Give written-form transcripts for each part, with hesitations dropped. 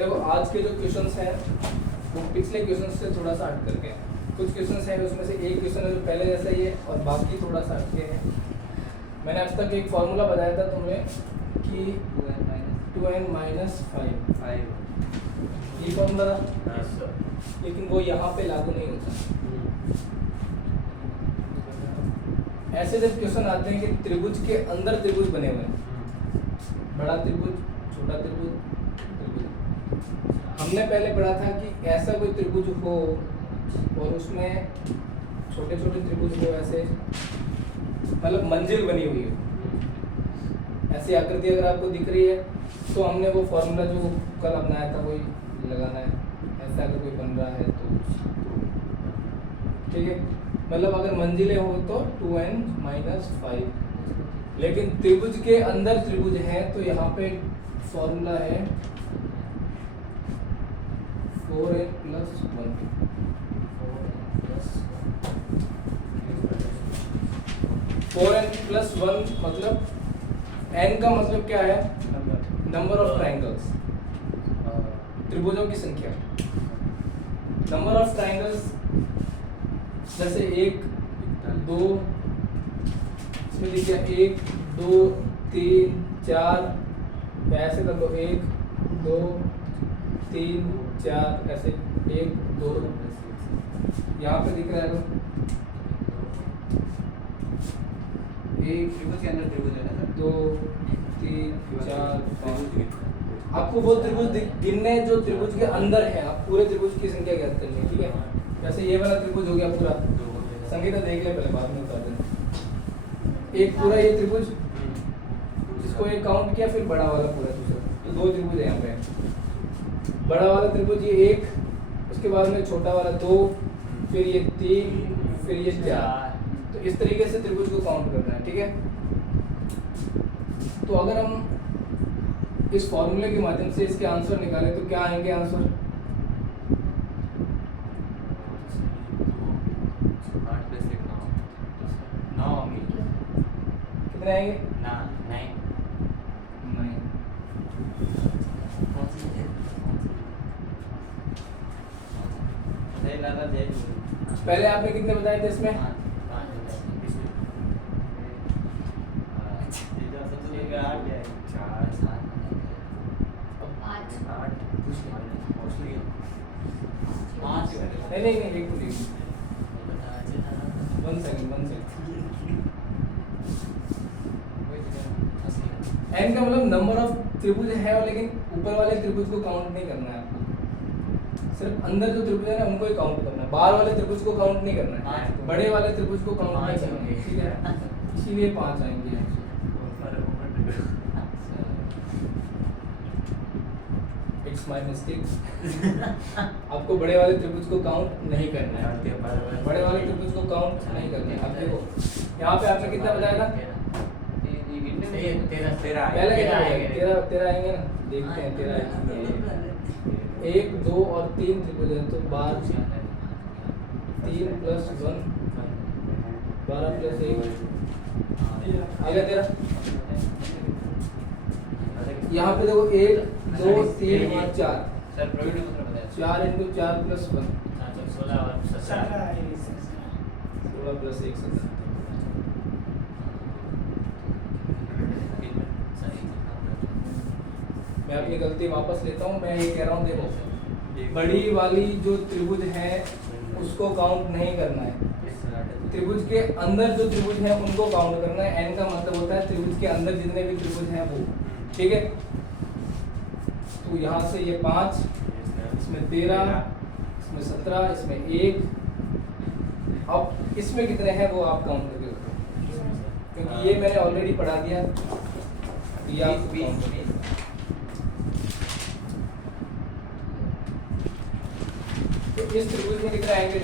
देखो आज के जो क्वेश्चंस हैं वो पिछले क्वेश्चन से थोड़ा सा हट करके हैं। कुछ क्वेश्चंस हैं उसमें से एक क्वेश्चन है जो पहले जैसा ही है और बाकी थोड़ा सा हटके है। मैंने आज तक एक फॉर्मूला बताया था तुम्हें कि 2n-5 ये फॉर्मूला था, लेकिन वो यहाँ पे लागू नहीं होता। ऐसे जब क्वेश्चन आते हैं कि त्रिभुज के अंदर त्रिभुज बने हुए हैं, बड़ा त्रिभुज, छोटा त्रिभुज, हमने पहले पढ़ा था कि ऐसा कोई त्रिभुज हो और उसमें छोटे छोटे त्रिभुज हो, ऐसे मतलब मंजिल बनी हुई है, ऐसी आकृति अगर आपको दिख रही है तो हमने वो फॉर्मूला जो कल अपनाया था वही लगाना है। ऐसा अगर कोई बन रहा है तो ठीक है, मतलब अगर मंजिलें हो तो 2n-5, लेकिन त्रिभुज के अंदर त्रिभुज है तो यहाँ पे फॉर्मूला है 4n+1। 4n+1 मतलब n का मतलब क्या है? नंबर ऑफ ट्राइंगल्स, त्रिभुजों की संख्या। नंबर ऑफ ट्राइंगल्स जैसे 1 2, इसमें लिखिए 1 2 3 4, ऐसे कर लो 1 2 3 4, ऐसे 1 2, यहाँ पे दिख रहा है तो 1 त्रिभुज के अंदर त्रिभुज है ना सर, 2 3 4 5। आपको वो त्रिभुज गिनने जो त्रिभुज के अंदर है, आप पूरे त्रिभुज की संख्या ज्ञात करनी है, ठीक है। जैसे ये वाला त्रिभुज हो गया पूरा, संगीता देख ले पहले, बाद में बता देना। एक पूरा ये त्रिभुज, इसको एक काउंट किया, फिर बड़ा वाला पूरा दूसरा, तो 2 त्रिभुज है यहाँ पे। बड़ा वाला त्रिभुज ये 1, उसके बाद में छोटा वाला 2, फिर ये 3, फिर ये 4। तो इस तरीके से त्रिभुज को काउंट करना है, ठीक है। तो अगर हम इस फॉर्मूले के माध्यम से इसके आंसर निकालें तो क्या आएंगे आंसर? 9 कितने आएंगे? 9। पहले आपने कितने बताए थे इसमें? 5। नहीं, एक मिनट, 1 सेकंड। n का मतलब नंबर ऑफ त्रिभुज है, लेकिन ऊपर वाले त्रिभुज को काउंट नहीं करना है आपको, सिर्फ अंदर जो त्रिभुज है ना उनको ही काउंट करना है। बाहर वाले त्रिभुज को काउंट नहीं करना है, बड़े वाले त्रिभुज को काउंट नहीं करना है, ठीक है। इसीलिए 5 आएंगे। It's my mistake. आपको बड़े वाले त्रिभुज को काउंट नहीं करना है, बड़े वाले त्रिभुज को काउंट नहीं करना है। आप देखो यहाँ पे आपने कितना बताया था? 13 आएंगे ना, देखते हैं 13 आएंगे। 1 2 और 3 त्रिभुज है तो 12, 3 + 1 12 + 1 आएगा 13। यहाँ पे देखो 1 2 3 और 4, 4 × 4 + 1 16 + 1 17। मैं अपनी गलती वापस लेता हूँ। मैं ये कह रहा हूँ, देखो बड़ी वाली जो त्रिभुज है उसको काउंट नहीं करना है, त्रिभुज के अंदर जो त्रिभुज है उनको काउंट करना है। n का मतलब होता है त्रिभुज के अंदर जितने भी त्रिभुज हैं वो, ठीक है। तो यहाँ से ये 5, इसमें 13, इसमें 17, इसमें 1। अब इसमें कितने हैं वो आप काउंट करके रखो, क्योंकि ये मैंने ऑलरेडी पढ़ा दिया। ये आप काउंट करिए। तो इस त्रिभुज में कितने आएंगे?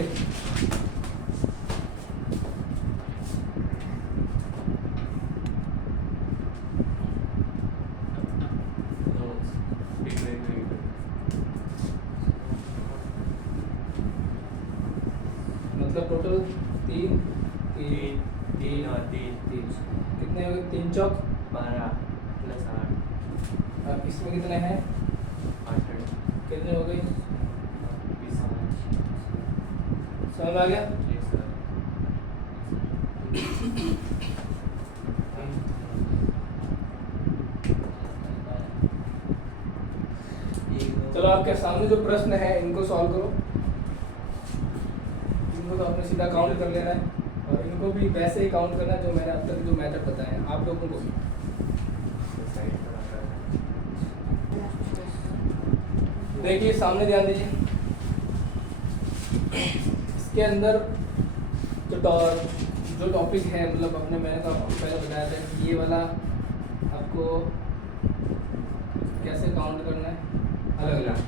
मतलब टोटल 3 और 3 कितने हो गए? 3 × 4 = 12 + 8। अब इसमें कितने हैं? 8। कितने हो गई? समझ में आ गया? चलो आपके सामने जो प्रश्न है इनको सॉल्व करो। इनको तो आपने सीधा काउंट कर लेना है और इनको भी वैसे ही काउंट करना है जो मैंने अब तक जो मेथड बताए हैं आप लोगों को भी। देखिए सामने ध्यान दीजिए, इसके अंदर जो टॉपिक है मतलब अपने मैंने तो आपको पहले बताया था कि ये वाला आपको कैसे काउंट करना है अलग अलग।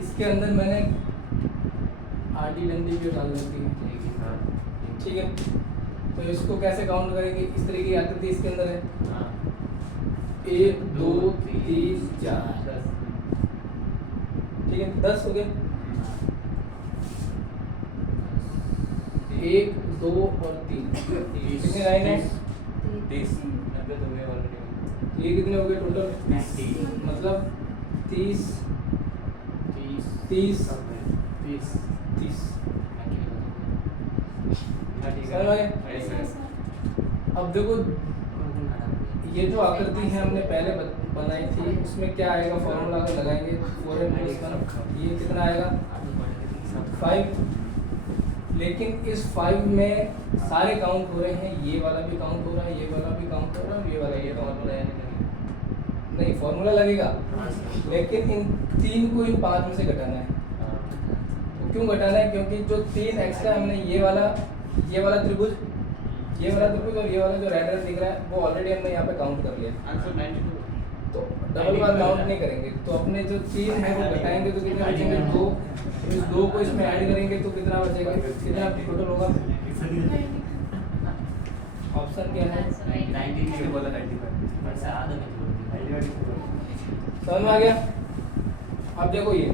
इसके अंदर मैंने आधी डंडी भी डाल रखी है, ठीक है। तो इसको कैसे काउंट करेंगे, इस तरीके की आकृति इसके अंदर है 1 2 3 4, ठीक है 10 हो गए। 1 2 और 3 कितने लाइन है? 30। ये कितने हो गए टोटल? 90। मतलब 30 30 30। अब देखो ये जो आकृति है हमने पहले बनाई थी उसमें क्या आएगा, फॉर्मूला अगर लगाएंगे 4m + 1 ये कितना आएगा 5। लेकिन इस 5 में सारे काउंट हो रहे हैं, ये वाला भी काउंट हो रहा है, ये वाला भी काउंट हो रहा है और ये वाला ये काउंट हो रहा है। नहीं फॉर्मूला लगेगा लेकिन इन 3 को इन 5 में से घटाना है। तो क्यों घटाना है? क्योंकि जो 3 एक्स्ट्रा हमने ये वाला त्रिभुज और ये वाला जो रेड दिख रहा है वो ऑलरेडी हमने यहाँ पे काउंट कर लिया। आंसर 92। तो डबल बार काउंट नहीं करेंगे, तो अपने जो 3 है वो घटाएंगे तो कितने बचेंगे 2। इस 2 को इसमें ऐड करेंगे तो कितना बचेगा, कितना टोटल होगा? ऑप्शन क्या है? 90 बोला 95 से आधा नहीं समझ में आ गया? अब देखो ये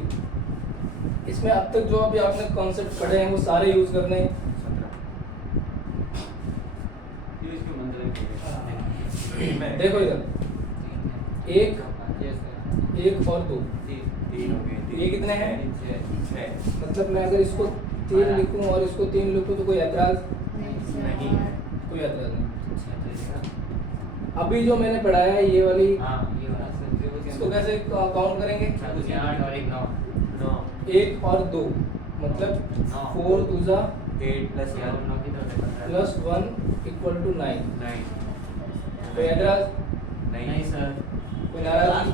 इसमें अब तक जो अभी आपने कॉन्सेप्ट पढ़े हैं वो सारे यूज करने हैं। देखो इधर 1 और 2 ये कितने हैं? मतलब मैं अगर इसको 3 लिखूं और इसको 3 लिखूं तो कोई ऐतराज नहीं है, कोई ऐतराज नहीं। अभी जो मैंने पढ़ाया है ये वाली इसको कैसे काउंट करेंगे? 1 और 2 मतलब 4 2 + 8 + 1 = 9। कोई ऐतराज नहीं सर, कोई नाराज?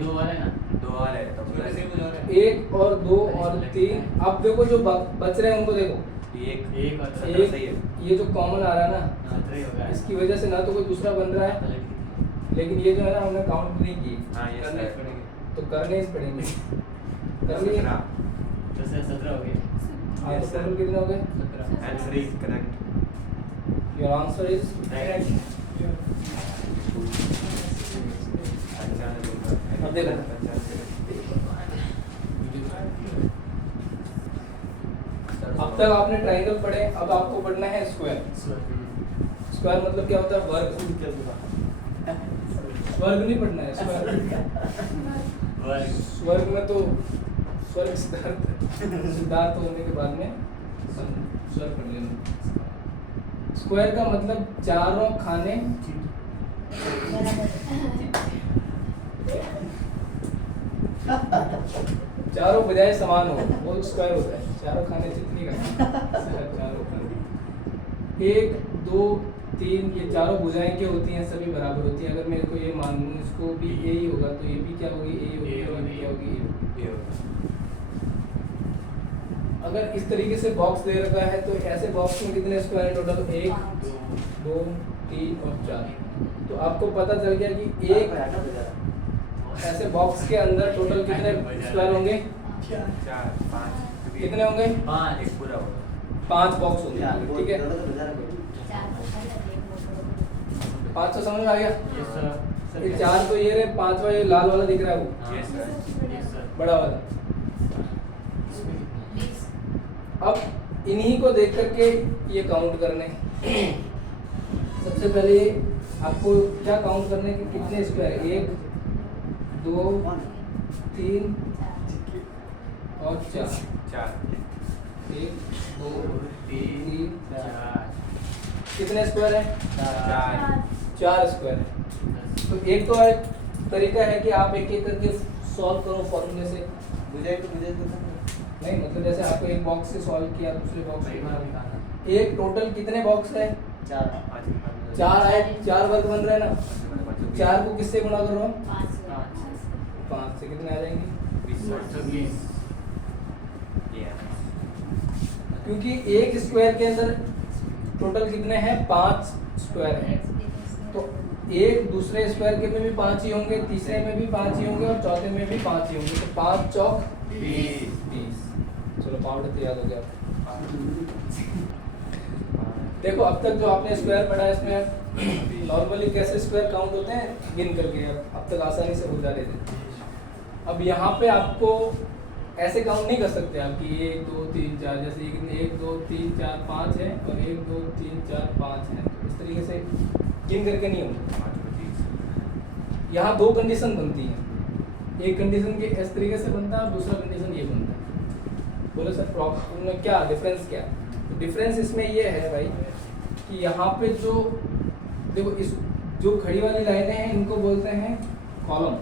दो वाले तो 1 और 2 और 3। अब देखो जो बच रहे हैं उनको देखो, एक और एक सही है। ये जो कॉमन आ रहा है ना इसकी वजह से ना तो कोई दूसरा बन रहा है, लेकिन ये जो है ना हमने काउंट नहीं की, हाँ ये करने सर पड़ेंगे तो करने ही पड़ेंगे। कर लिए? 17 हो गए। हाँ तो टोटल कितने हो गए? Answer is correct. Your answer is Correct. अब देखो अब तक आपने ट्रायंगल पढ़े, अब आपको पढ़ना है स्क्वायर। स्क्वायर मतलब क्या होता है? वर्ग। स्वर्ग नहीं पढ़ना है, स्वर्ग में तो स्वर्ग सिद्धार्थ होने के बाद में स्वर्ग पढ़ लेना। स्क्वायर का मतलब चारों खाने चारों बजाय समान हो वो स्क्वायर होता है। चारों खाने जितनी का चारों खाने 1 2 3 ये चारों भुजाएं क्या होती हैं? सभी बराबर होती हैं। अगर मेरे को ये मान लूँ इसको भी ए ही होगा तो ये भी क्या होगी? ए होगी। ये भी क्या होगी? ए होगी। अगर इस तरीके से बॉक्स दे रखा है तो ऐसे बॉक्स में कितने स्क्वायर है टोटल? 1 2 3 और 4। तो आपको पता चल गया कि एक ऐसे बॉक्स के अंदर टोटल कितने स्क्वायर होंगे? 4 5 कितने होंगे? 5 एक पूरा होगा। 5 बॉक्स होंगे, ठीक है। 5 तो समझ में आ गया? ये 4 तो ये रहे, 5वां ये लाल वाला दिख रहा है वो यस सर। बड़ा वाला। अब इन्हीं को देख करके ये काउंट करने सबसे पहले आपको क्या काउंट करने कि कितने स्क्वायर? 1 2 3 और 4 चार 1 2 तीन 3 चार कितने स्क्वायर है? चार 4 स्क्वायर है। तो एक तो एक तरीका है कि आप एक एक करके सॉल्व करो फॉर्मूले से। नहीं मतलब जैसे आपको एक बॉक्स से सॉल्व किया दूसरे बॉक्स से एक टोटल कितने बॉक्स है? 4 आए, 4 वर्ग बन रहे हैं ना। 4 को किससे गुणा कर रहा हूँ? 5 से कितने आ जाएंगे? क्योंकि एक स्क्वायर के अंदर टोटल कितने हैं? 5 स्क्वायर हैं। तो एक दूसरे स्क्वायर के में भी 5 ही होंगे, तीसरे में भी 5 ही होंगे और चौथे में भी 5 ही होंगे। तो 5 चौक 20। चलो पाउंड तो याद हो गया। देखो अब तक जो आपने स्क्वायर पढ़ा है इसमें नॉर्मली कैसे स्क्वायर काउंट होते हैं गिन करके, अब तक आसानी से हो जा रहे थे। अब यहाँ पे आपको ऐसे काउंट नहीं कर सकते आप कि 1 2 3 4, जैसे 1 2 3 4 5 है और 1 2 3 4 5 है, इस तरीके से गिन करके नहीं होगा। यहाँ 2 कंडीशन बनती हैं, एक कंडीशन के इस तरीके से बनता है और दूसरा कंडीशन ये बनता है। बोलो सर प्रॉब्लम में क्या डिफरेंस क्या है? तो डिफरेंस इसमें ये है भाई कि यहाँ पे जो देखो इस जो खड़ी वाली लाइनें हैं इनको बोलते हैं कॉलम,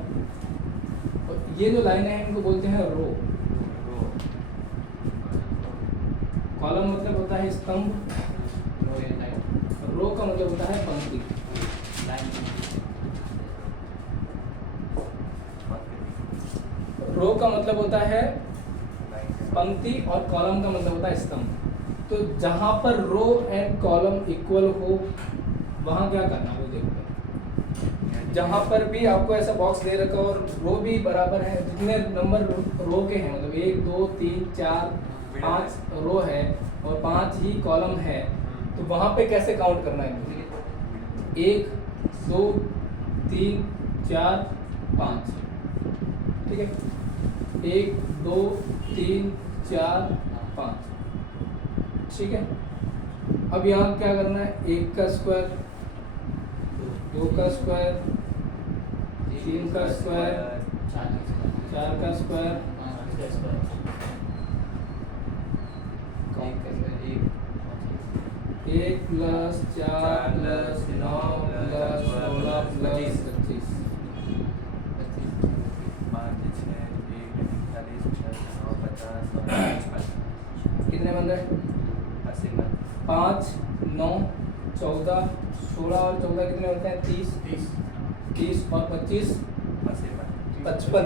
और ये जो लाइनें हैं इनको बोलते हैं रो। कॉलम मतलब होता है स्तंभ, रो का मतलब होता है पंक्ति। रो का मतलब होता है पंक्ति और कॉलम का मतलब होता है स्तंभ। तो जहां पर रो एंड कॉलम इक्वल हो वहां क्या करना वो देखते हैं। जहां पर भी आपको ऐसा बॉक्स दे रखा और रो भी बराबर है, जितने नंबर रो के हैं मतलब 1 2 3 4 5 रो है और 5 ही कॉलम है, तो वहां पे कैसे काउंट करना है? 1 2 3 4 5, ठीक है। 1 2 3 4 5, ठीक है। अब यहाँ क्या करना है? 1 का स्क्वायर, 2 का स्क्वायर, 3 का स्क्वायर, 4 का square, 1 plus 4 plus 9 plus 16 plus 25। कितने बन रहे? 5 9 14 16 और 14 कितने होते हैं? 30 और 25 55 55।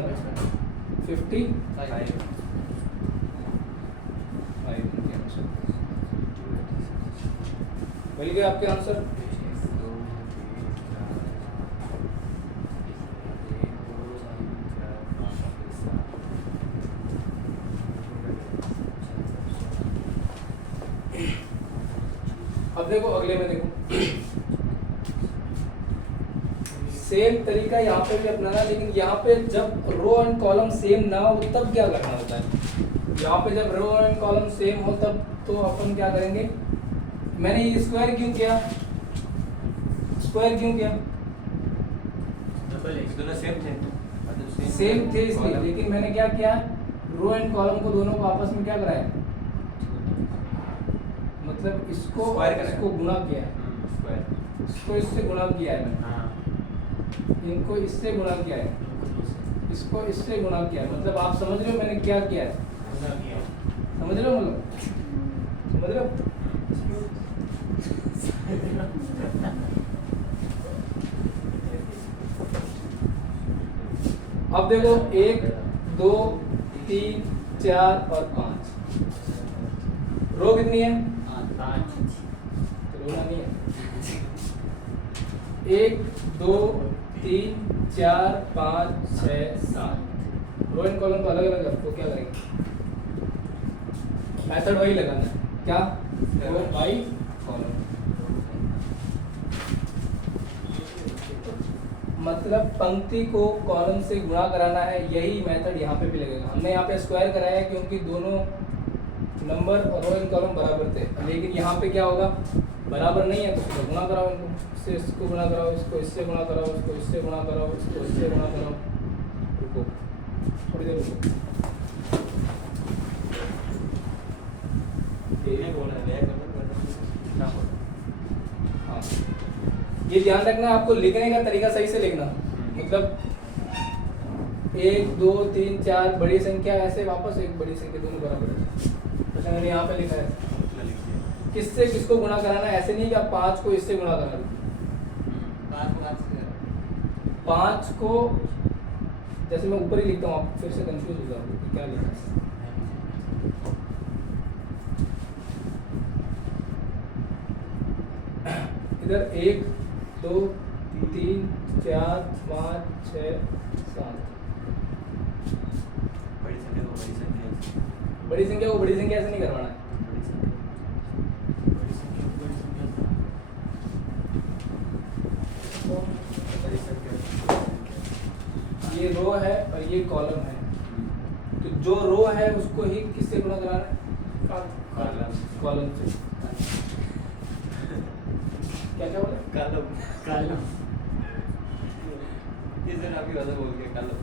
मिल गया आपके आंसर? अब देखो अगले में देखो सेम तरीका यहाँ पे भी अपनाना, लेकिन यहाँ पे जब रो एंड कॉलम सेम ना हो तब क्या करना होता है? यहाँ पे जब रो एंड कॉलम सेम हो तब तो अपन क्या करेंगे? मैंने ये स्क्वायर क्यों किया? स्क्वायर क्यों किया? दोनों सेम थे इसलिए, लेकिन मैंने क्या किया? रो एंड कॉलम को दोनों को आपस में क्या कराया? मतलब इसको इसको गुणा किया है, इसको इससे गुणा किया है मैंने, इनको इससे गुणा किया है, इसको इससे गुणा किया है। मतलब आप समझ रहे हो मैंने क्या किया है? समझ रहे हो? मतलब समझ रहे हो? अब देखो 1 2 3 4 और 5 रो कितनी है? 5। रोना नहीं है। 1 2 3 4 5 6 7 रो एंड कॉलम को अलग अलग रखो। क्या करेंगे? मेथड वही लगाना है। क्या? रो बाई कॉलम। मतलब पंक्ति को कॉलम से गुणा कराना है, यही मेथड यहाँ पे भी लगेगा। हमने यहाँ पे स्क्वायर कराया क्योंकि दोनों नंबर और रो एंड कॉलम बराबर थे, लेकिन यहाँ पे क्या होगा? बराबर नहीं है तो इसको गुणा कराओ, इनको इससे इसको गुणा कराओ, इसको इससे गुणा कराओ, इसको इससे गुणा कराओ, इसको इससे गुणा कराओ। रुको, थोड़ी देर रुको। हाँ, ये ध्यान रखना आपको लिखने का तरीका सही से लिखना, मतलब 1 2 3 4 बड़ी संख्या ऐसे वापस एक बड़ी संख्या दोनों बराबर है। तो मैंने यहाँ पे लिखा है किससे किसको गुणा कराना है, ऐसे नहीं कि आप 5 को इससे गुणा करा दो। 5 को जैसे मैं ऊपर ही लिखता हूँ, आप फिर से कंफ्यूज हो जाओगे कि क्या लिखा है। इधर 1 2 3 4 5 6 7 बड़ी संख्या को बड़ी संख्या से नहीं करवाना है। ये रो है और ये कॉलम है, तो जो रो है उसको ही किससे गुणा कराना है? कॉलम से। क्या क्या बोले? कॉलम ये सर आपकी भाषा बोल के कॉलम।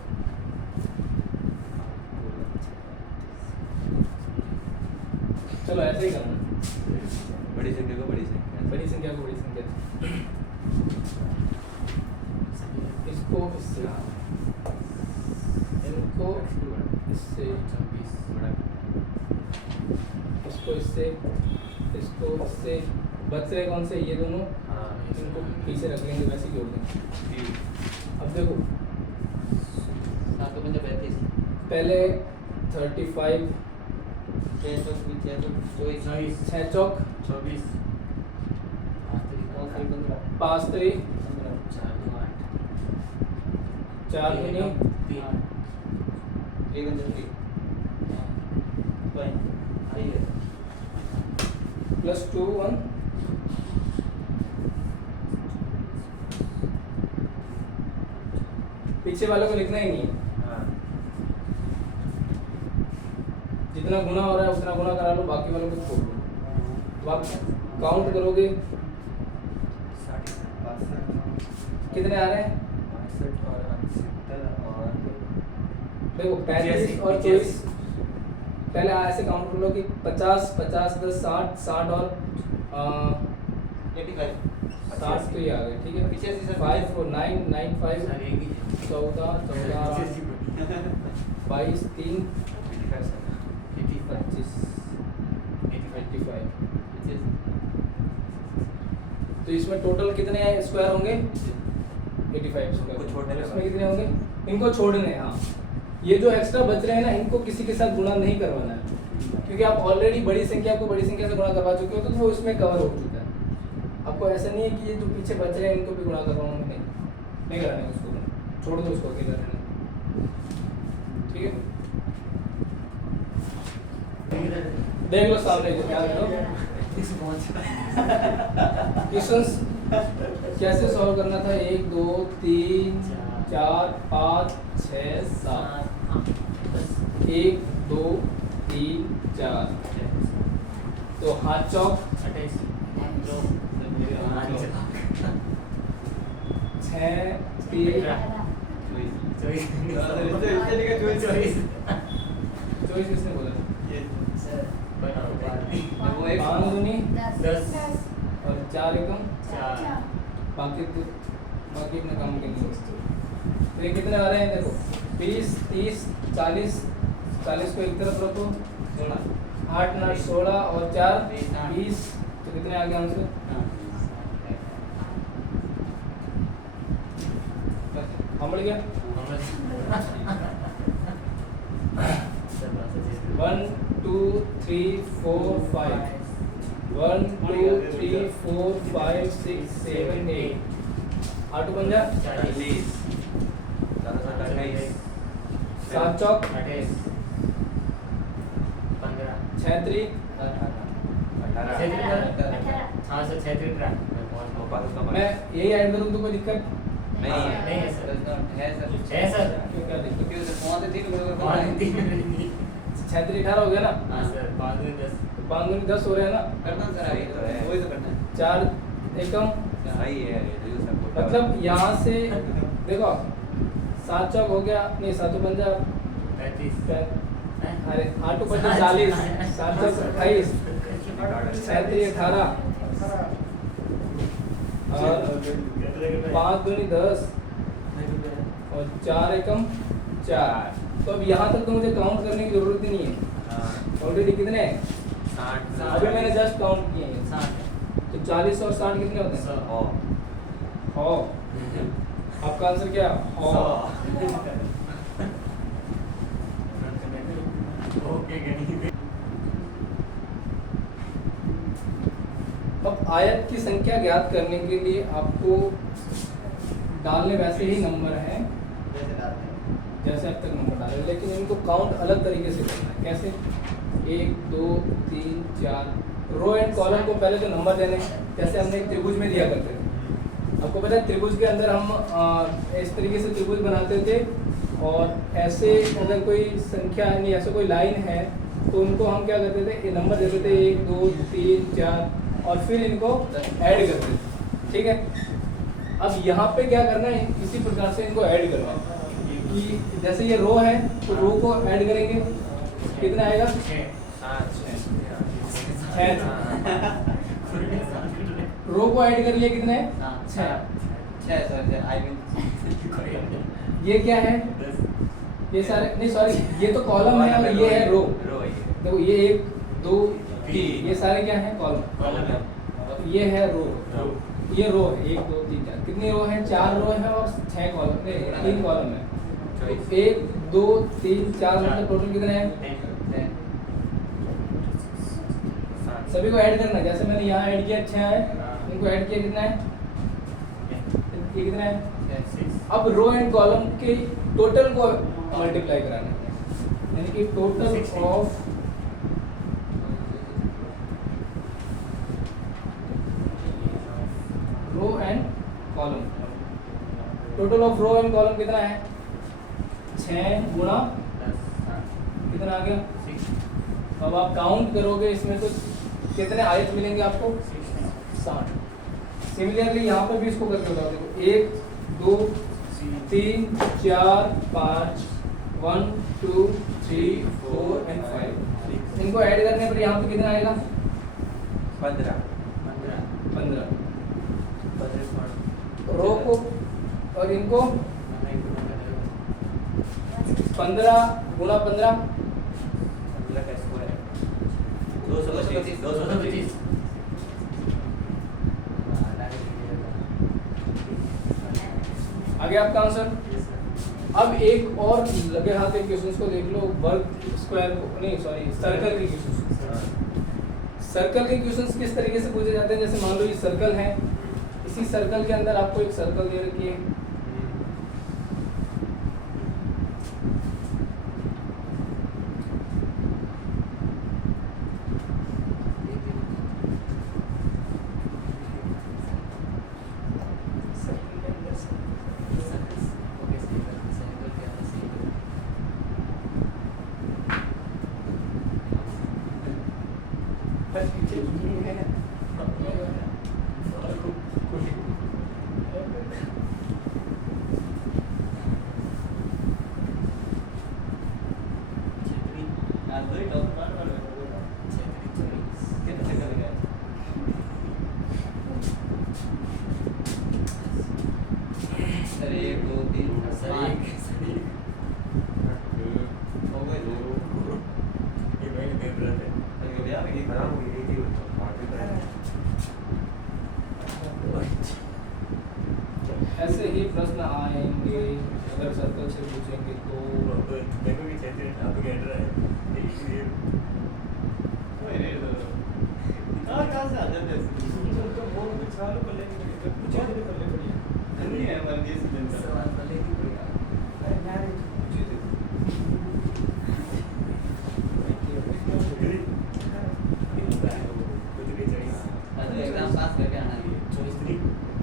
चलो ऐसे ही करना, बड़ी संख्या को बड़ी संख्या, बड़ी संख्या को बड़ी संख्या से। इसको इससे, इनको इससे, इसको इससे, इसको इससे, बच रहे कौन से? ये दोनों, इनको पीछे रख लेंगे, वैसे ही जोड़ देंगे। अब देखो पहले 35 6 चौक 24 5 3 4 दूनी प्लस 2 1 पीछे वालों को लिखना ही नहीं है, जितना गुना हो रहा है उतना गुना करा लो, बाकी वालों को छोड़ दो। तो आप काउंट करोगे कितने आ रहे हैं? देखो 35 और 24, पहले ऐसे काउंट कर लो कि 50 50 10 60 60 और 60 तो ये आ गए, ठीक है। पीछे से 5 4 9 9 5 14 14 22 3 25 85। तो इसमें टोटल कितने स्क्वायर होंगे? 85 स्क्वायर। छोड़ने लगा। इसमें कितने होंगे? इनको छोड़ने हैं, हाँ। ये जो एक्स्ट्रा बच रहे हैं ना, इनको किसी के साथ गुणा नहीं करवाना है, क्योंकि आप ऑलरेडी बड़ी संख्या को बड़ी संख्या से गुणा करवा चुके हो, तो वो इसमें कवर हो चुका है। आपको ऐसा नहीं है कि ये जो पीछे बच रहे हैं इनको भी गुणा करवाऊँ, नहीं कराने उसको, छोड़ दो उसको अकेला रहने, ठीक है। देख लो सामने, जो ध्यान करो क्वेश्चंस कैसे सॉल्व करना था। 1 2 3 4 5 6 7 1 2 3 4। तो हाथ चौक 6 3 24 किसने बोला? 5 दूनी 10 और 4 एकम, 4 बाकी अपने काम के लिए। तो ये कितने आ रहे हैं? देखो 20 30 40 40 को एक तरफ रखो, 8 9 16 और 4 20। तो कितने आ गए आंसर? हम बढ़ गया 1 2 3 4 5 1 2 3 4 5 6 7 8 8 बन जा 7 चौक 6 3 मैं यही ऐड करूँ तो कोई दिक्कत नहीं है सर। क्यों? क्या दिक्कत? क्योंकि उसे 5 से 3 में 6 3 18 हो गया ना, सर 5 में 10 तो 5 दूनी 10 हो रहे हैं ना। करना सर, अभी तो है, वही तो करना है। 4 एकम, सही है, ये जो सपोर्ट मतलब यहाँ से देखो सात चौक हो गया, नहीं सातों पंजा 35 अरे 8 पंजा 40, 7 चौक 28, 7 18 और 5 दूनी 10 और 4 एकम 4। तो अब यहाँ तक तो मुझे काउंट करने की जरूरत ही नहीं है, ऑलरेडी कितने हैं 60 अभी मैंने जस्ट काउंट किए हैं। 60 तो 40 और 60 कितने होते हैं 100 100। आपका आंसर क्या 100। ओके गणित अब आयत की संख्या ज्ञात करने के लिए आपको डालने वैसे ही नंबर हैं जैसे अब तक नंबर डाले, लेकिन इनको काउंट अलग तरीके से करना है। कैसे 1 2 3 4 रो एंड कॉलम को पहले तो नंबर देने हैं, जैसे हमने एक त्रिभुज में दिया करते थे। आपको पता है त्रिभुज के अंदर हम इस तरीके से त्रिभुज बनाते थे, और ऐसे अगर कोई संख्या यानी ऐसा कोई लाइन है तो उनको हम क्या करते थे, ये नंबर देते थे 1 2 3 4 और फिर इनको ऐड करते थे। ठीक है, अब यहाँ पे क्या करना है, इसी प्रकार से इनको ऐड करना है कि जैसे ये रो है तो रो को ऐड करेंगे, कितना आएगा 6। रो को ऐड कर लिए कितने 6। 6 सर आई मीन ये क्या है, ये सारे नहीं सॉरी ये तो कॉलम है और ये है रो। देखो ये 1 2 3 ये सारे क्या है कॉलम, ये है रो। ये रो है 1 2 3 4 कितनी रो है 4 रो है और 6 कॉलम 3 कॉलम है। 1 2 3 4 मतलब टोटल कितने हैं 10। सभी को ऐड करना है, जैसे मैंने यहाँ ऐड किया 6 है, इनको ऐड किया कितना है, ये कितना है 6। अब रो एंड कॉलम के टोटल को मल्टीप्लाई कराना है, यानी कि total of row and column, total of row and column कितना है 6 गुणा कितना आ गया 6। अब आप काउंट करोगे इसमें तो कितने आयत मिलेंगे आपको 60। सिमिलरली यहाँ पर भी इसको करके बताओ, देखो 1 2 3 4 5 1 2 3 4 and 5 इनको ऐड करने पर यहाँ पे कितना आएगा 15 रो को और इनको 15 गुणा 15 225 आगे आपका आंसर। अब एक और लगे हाथ एक क्वेश्चन को देख लो, वर्ग स्क्वायर को नहीं सॉरी सर्कल के क्वेश्चन। सर्कल के क्वेश्चंस किस तरीके से पूछे जाते हैं, जैसे मान लो ये सर्कल है, इसी सर्कल के अंदर आपको एक सर्कल दे रखी है, ऐसे ही प्रश्न आएंगे अगर सर्कल से पूछेंगे तो। एग्जाम पास करके आना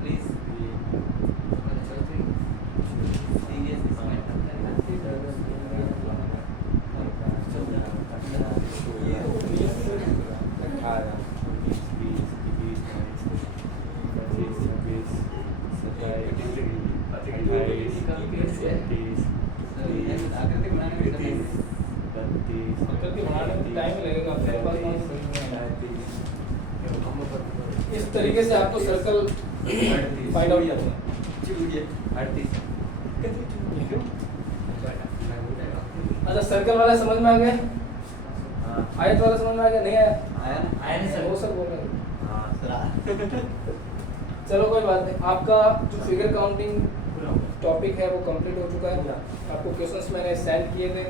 प्लीज। आकृति बनाने में दिक्कत नहीं है। आकृति बनाने में टाइम लगेगा, अपने पास नहीं समझ में। इस तरीके से आपको सर्कल फाइंड आउट करना है। अच्छा, सर्कल वाला समझ में आ गया? आयत वाला समझ में आ गया? नहीं आया? आया नहीं सर। वो सब बोल रहे हैं। हाँ सर चलो कोई बात नहीं, आपका जो फिगर काउंटिंग टॉपिक है वो कंप्लीट हो चुका है। आपको क्वेश्चंस मैंने सेंड किए थे,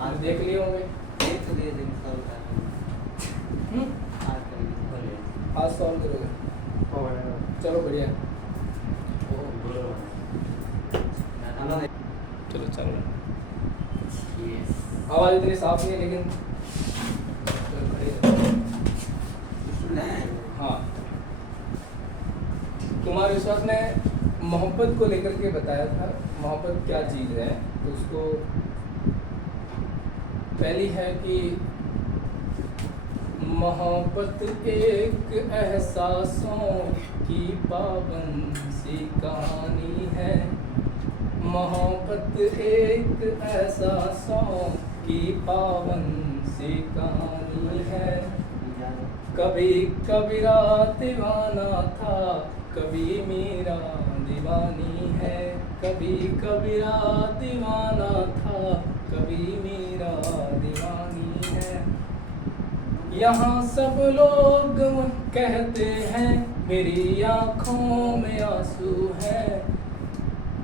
आप देख लिए होंगे। एक तो दे देंगे सॉल्व कर आज करेंगे। आज सॉल्व करोगे? चलो बढ़िया। चलो चलो, आवाज़ इतनी साफ नहीं है लेकिन चलो खड़े रहो। हाँ, कुमार विश्वास ने मोहब्बत को लेकर के बताया था, मोहब्बत क्या चीज़ है। तो उसको पहली है कि मोहब्बत एक एहसासों की पाबंद सी कहानी है। मोहब्बत एक एहसासों की पाबंद सी कहानी है। कभी कबीरा दीवाना था, कभी मीरा दीवानी है। कभी कबीरा दीवाना था, कभी मीरा दीवानी है। यहाँ सब लोग कहते हैं मेरी आँखों में आंसू है।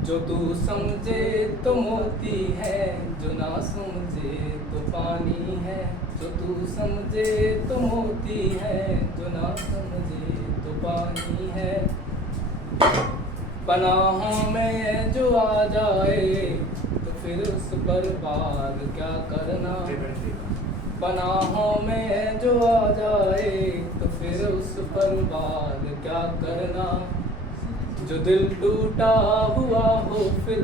जो तू समझे तो मोती है, जो ना समझे तो पानी है। जो तू समझे तो मोती है, जो ना समझे तो पानी है। पनाहों में जो आ जाए तो फिर उस पर वार क्या करना। पनाहों में जो आ जाए तो फिर उस पर वार क्या करना। जो दिल टूटा हुआ हो फिर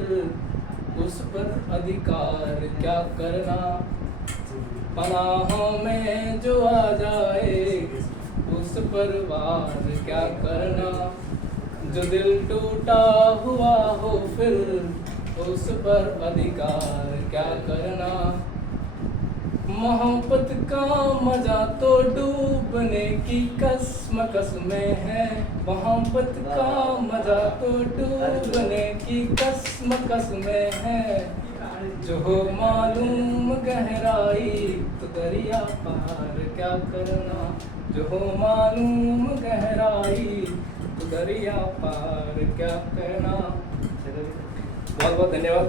उस पर अधिकार क्या करना। पनाहों में जो आ जाए उस पर वार क्या करना। जो दिल टूटा हुआ हो फिर उस पर अधिकार क्या करना। मोहब्बत का मजा तो डूबने की कसमकस में है। मोहब्बत का मजा तो डूबने की कसमकस में है। जो हो मालूम गहराई तो दरिया पार क्या करना। जो हो मालूम गहराई तो दरिया पार क्या करना। बहुत बहुत धन्यवाद।